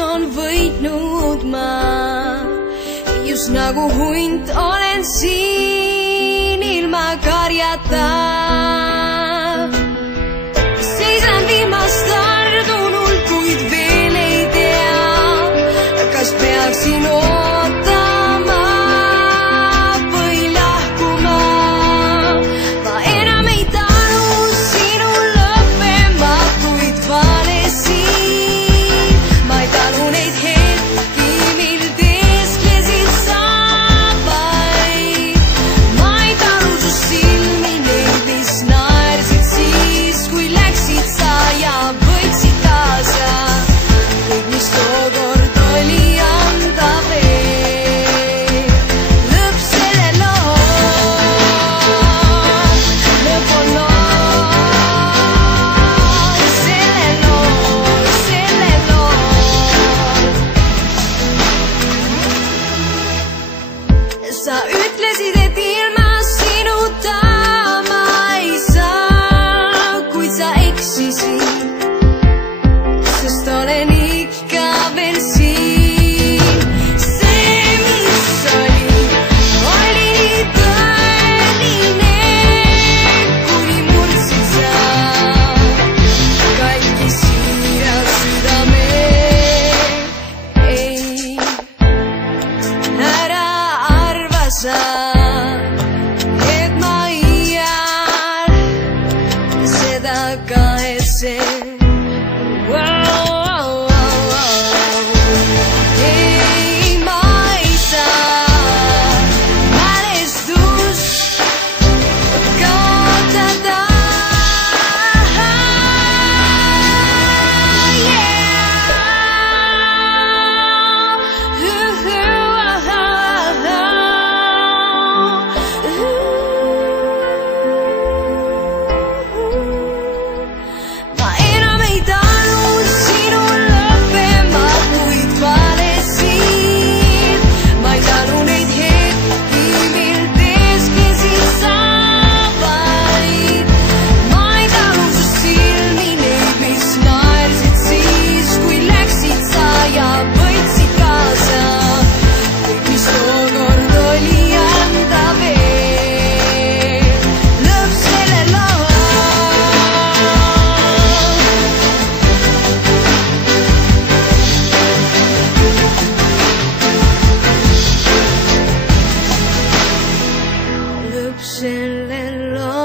on võitnud ma. Just nagu hunt olen siin ilma karjata. Seisan vihmast tardunult, kuid veel ei tea, kas peaksin ootama või lahkuma. Ma enam ei talu sinu lõppematuid valesid. Ma ei talu neid hetki, mil teesklesid sa vaid. Ma ei talu su silmi, neid, mis naersid siis, kui läksid sa ja võtsid kaasa kõik, mis tookord oli anda veel. Lõpp selle loo, lõpp on lool, selle lool, selle lool. Sa ütlesid, et ilma sinuta ma ei saa, kuid sa eksisid, sest olen ikka veel siin. See, mis oli nii tõeline, kuni murdsid sa katki siia südame. Ei, ära arva sa, et ma iial seda kahetsen. Ei, ma ei saa mälestust kaotada. Ma enam ei talu sinu lõppematuid valesid. Ma ei talu neid hetki, mil teesklesid sa vaid. Ma ei talu su silmi, neid, mis naersid siis, kui läksid sa ja võtsid kaasa kõik, mis tookord oli anda veel. Lõpp selle loo. Lõpp selle loo.